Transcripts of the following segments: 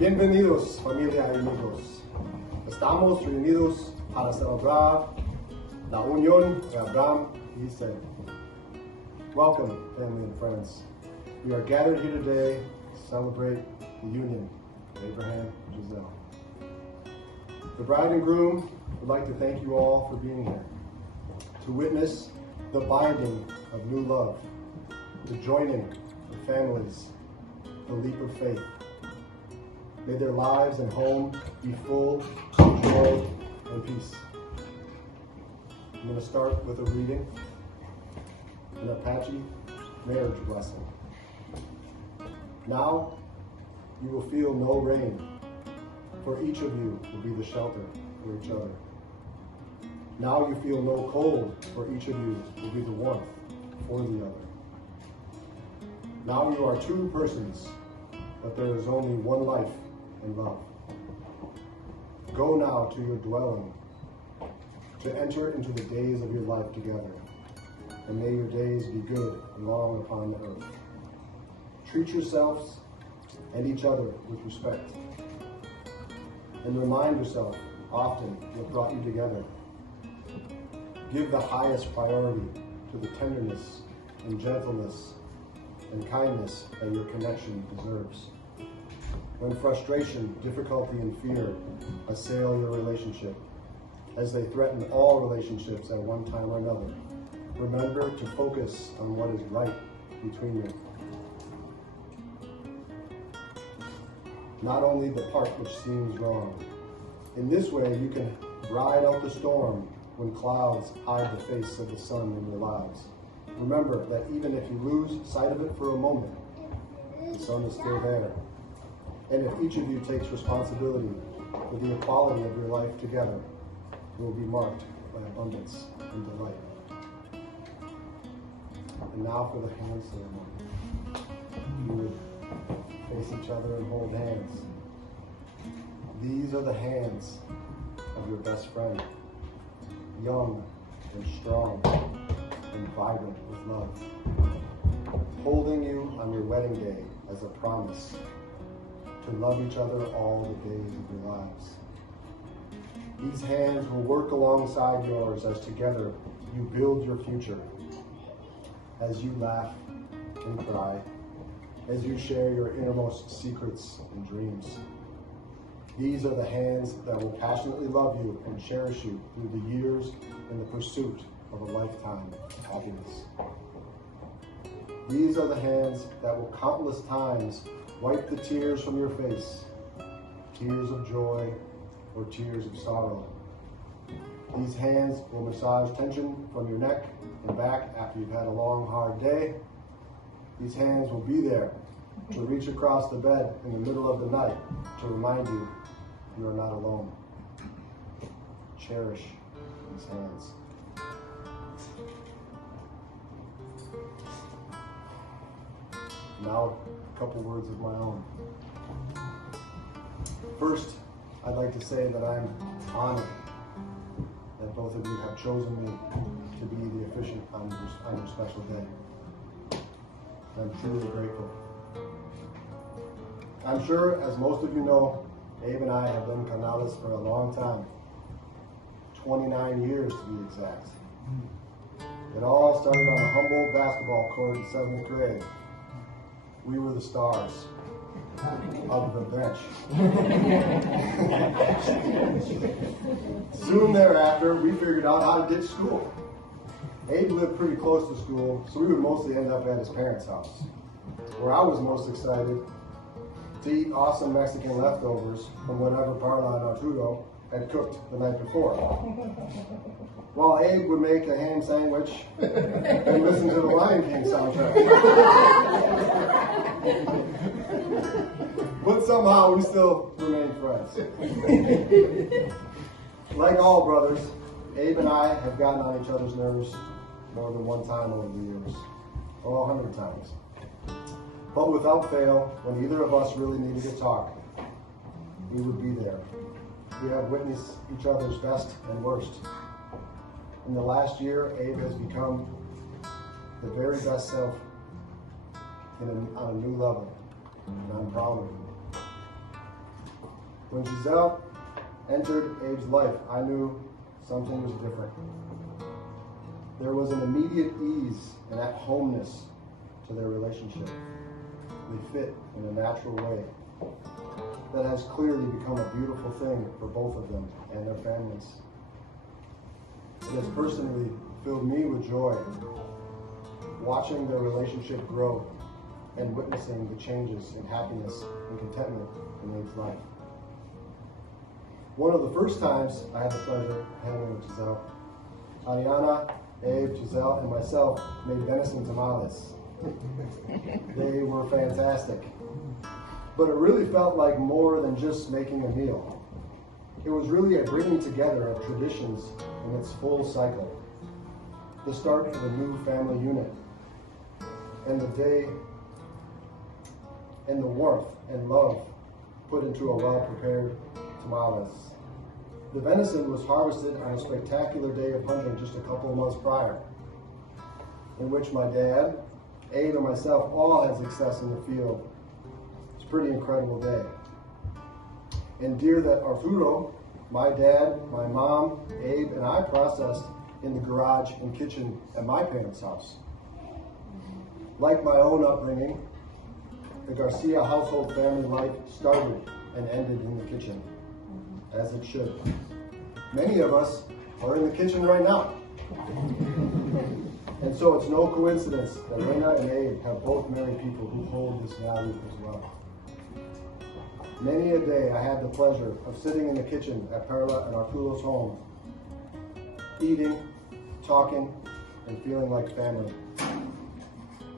Bienvenidos, familia y amigos. Estamos reunidos para celebrar la unión de Abraham y Isaac. Welcome, family and friends. We are gathered here today to celebrate the union of Abraham and Giselle. The bride and groom would like to thank you all for being here, to witness the binding of new love, the joining of families, the leap of faith. May their lives and home be full of joy and peace. I'm going to start with a reading, an Apache marriage blessing. Now you will feel no rain, for each of you will be the shelter for each other. Now you feel no cold, for each of you will be the warmth for the other. Now you are two persons, but there is only one life in love. Go now to your dwelling, to enter into the days of your life together, and may your days be good and long upon the earth. Treat yourselves and each other with respect, and remind yourself often what brought you together. Give the highest priority to the tenderness and gentleness and kindness that your connection deserves. When frustration, difficulty, and fear assail your relationship, as they threaten all relationships at one time or another, remember to focus on what is right between you. Not only the part which seems wrong. In this way, you can ride out the storm when clouds hide the face of the sun in your lives. Remember that even if you lose sight of it for a moment, the sun is still there. And if each of you takes responsibility for the equality of your life together, it will be marked by abundance and delight. And now for the hand ceremony. You would face each other and hold hands. These are the hands of your best friend, young and strong and vibrant with love, holding you on your wedding day as a promise to love each other all the days of your lives. These hands will work alongside yours as together you build your future, as you laugh and cry, as you share your innermost secrets and dreams. These are the hands that will passionately love you and cherish you through the years in the pursuit of a lifetime of happiness. These are the hands that will countless times wipe the tears from your face, tears of joy or tears of sorrow. These hands will massage tension from your neck and back after you've had a long, hard day. These hands will be there to reach across the bed in the middle of the night to remind you you are not alone. Cherish these hands. Now, a couple words of my own. First, I'd like to say that I'm honored that both of you have chosen me to be the officiant on your special day. I'm truly grateful. I'm sure, as most of you know, Abe and I have been canales for a long time. 29 years to be exact. It all started on a humble basketball court in 7th grade. We were the stars of the bench. Soon thereafter, we figured out how to ditch school. Abe lived pretty close to school, so we would mostly end up at his parents' house, where I was most excited to eat awesome Mexican leftovers from whatever Parla and Arturo had cooked the night before. While Abe would make a ham sandwich and listen to the Lion King soundtrack. But somehow we still remain friends. Like all brothers, Abe and I have gotten on each other's nerves more than one time over the years, or 100 times. But without fail, when either of us really needed to talk, we would be there. We have witnessed each other's best and worst. In the last year, Abe has become the very best self on a new level, and I'm proud of him. When Giselle entered Abe's life, I knew something was different. There was an immediate ease and at-homeness to their relationship. They fit in a natural way that has clearly become a beautiful thing for both of them and their families. It has personally filled me with joy, watching their relationship grow and witnessing the changes in happiness and contentment in Abe's life. One of the first times I had the pleasure of hanging with Giselle, Ariana, Abe, Giselle, and myself made venison tamales. They were fantastic. But it really felt like more than just making a meal. It was really a bringing together of traditions in its full cycle. The start of a new family unit, and the day and the warmth and love put into a well-prepared tamales. The venison was harvested on a spectacular day of hunting just a couple of months prior, in which my dad, Abe, and myself all had success in the field. It's a pretty incredible day. And deer that Arturo, my dad, my mom, Abe, and I processed in the garage and kitchen at my parents' house. Like my own upbringing, the Garcia household family life started and ended in the kitchen, as it should. Many of us are in the kitchen right now. And so it's no coincidence that Rena and Abe have both married people who hold this value as well. Many a day I had the pleasure of sitting in the kitchen at Perla and Arturo's home, eating, talking, and feeling like family.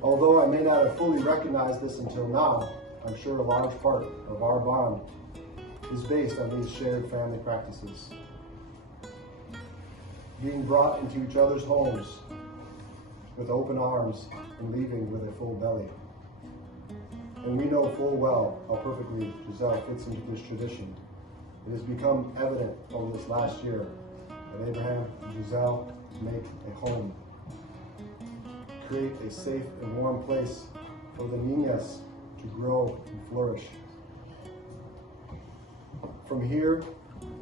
Although I may not have fully recognized this until now, I'm sure a large part of our bond is based on these shared family practices. Being brought into each other's homes with open arms and leaving with a full belly. And we know full well how perfectly Giselle fits into this tradition. It has become evident over this last year that Abraham and Giselle make a home. Create a safe and warm place for the niñas to grow and flourish. From here,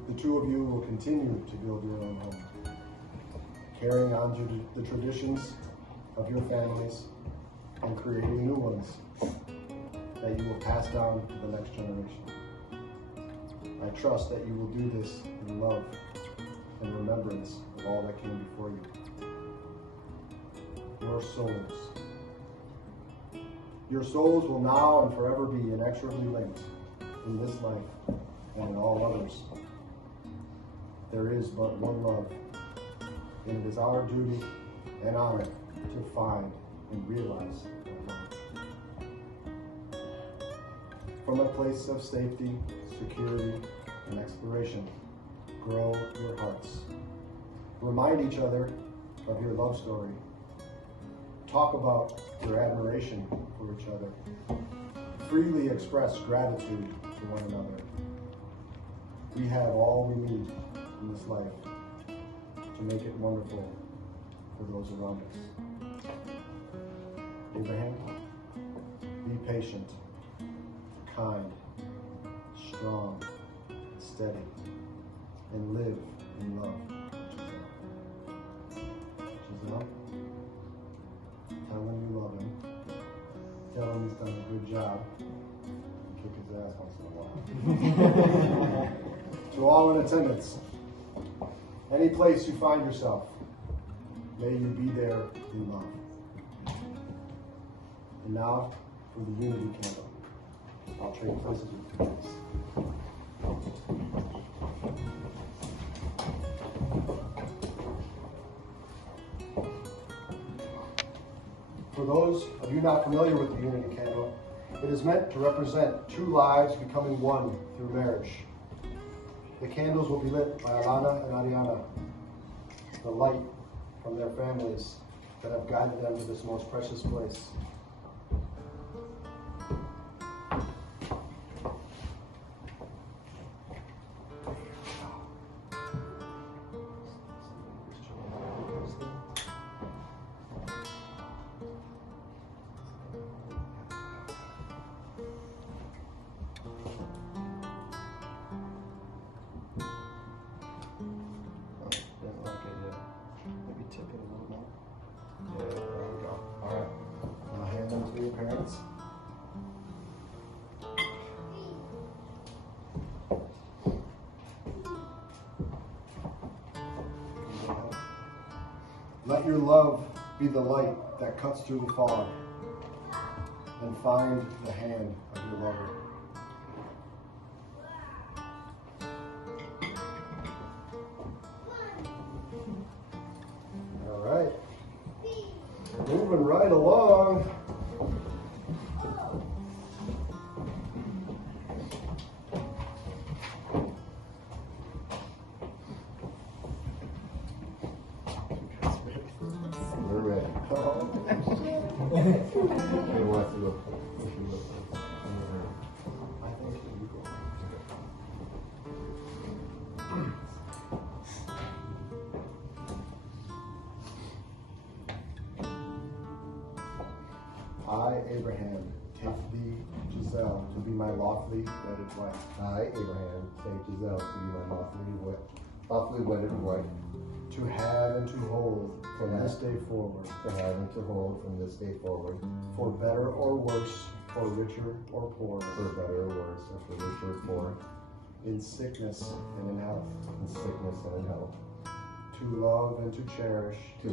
the two of you will continue to build your own home, carrying on the traditions of your families and creating new ones that you will pass down to the next generation. I trust that you will do this in love and remembrance of all that came before you. Your souls will now and forever be inexorably linked in this life and in all others. There is but one love, and it is our duty and honor to find and realize that love. From a place of safety, security, and exploration, grow your hearts. Remind each other of your love story. Talk about your admiration for each other. Freely express gratitude to one another. We have all we need in this life to make it wonderful for those around us. Abraham, be patient, kind, strong, steady, and live in love. Giselle, tell him you love him. Tell him he's done a good job. Kick his ass once in a while. To all in attendance, any place you find yourself, may you be there in love. And now, for the unity candle. I'll trade places with you. For those of you not familiar with the unity candle, it is meant to represent two lives becoming one through marriage. The candles will be lit by Alana and Ariana, the light from their families that have guided them to this most precious place. Let your love be the light that cuts through the fog and find the hand of your lover. All right. Moving right along. We're ready. I, Abraham, take thee, Giselle, to be my lawfully wedded wife. I, Abraham, take Giselle to be my lawfully wedded wife. To have and to hold from this day forward. To have and to hold from this day forward. For better or worse, for richer or poorer. For better or worse, or for richer or poor. In sickness and in health. In sickness and in health. To love and to cherish. To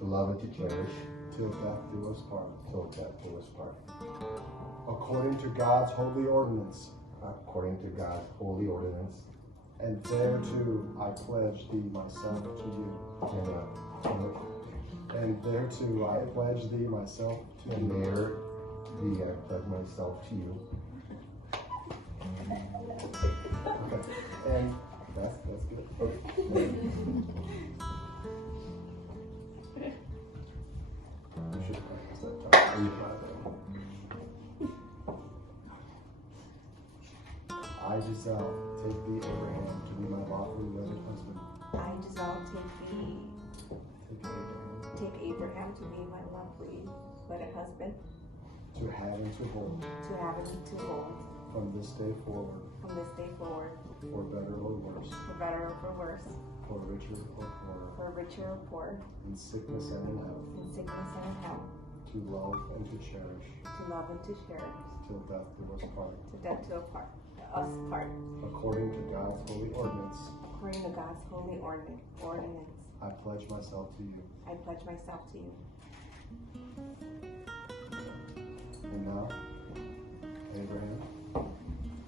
love and to cherish. Till death do us part. Till death do us part. According to God's holy ordinance. According to God's holy ordinance. And thereto I pledge thee myself to you. And thereto I pledge thee myself to and you. There I pledge myself to you. Okay. And that's good. Okay. You should practice that time. I, Giselle, take thee, Abraham, to be my lawfully wedded husband. I, Giselle, Take Abraham to be my lawfully wedded husband. To have and to hold. To have and to hold. From this day forward. From this day forward. For better or worse. For better or for worse. For richer or poorer. For richer or poor. In sickness and in health. In sickness and in health. To love and to cherish. To love and to cherish. Till death do us part. To death do us part. According to God's holy ordinance. According to God's holy ordinance. I pledge myself to you. I pledge myself to you. And now, Abraham,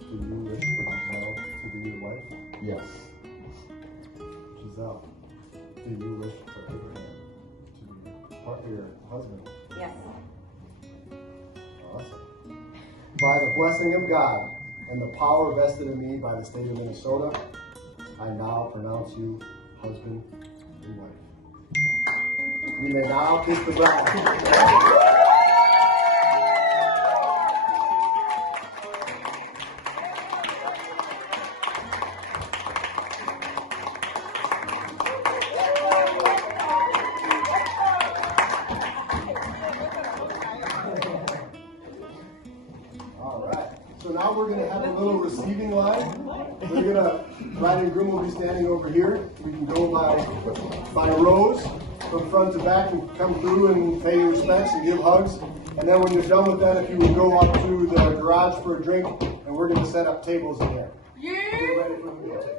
do you wish for Giselle to be your wife? Yes. Giselle, do you wish for Abraham to be your husband? Yes. Awesome. By the blessing of God and the power vested in me by the state of Minnesota, I now pronounce you husband and wife. You may now kiss the bride. So now we're going to have a little receiving line. Bride and groom will be standing over here. We can go by rows from front to back and come through and pay your respects and give hugs. And then when you're done with that, if you would go up to the garage for a drink, and we're going to set up tables in there. Yeah. Get ready for the music.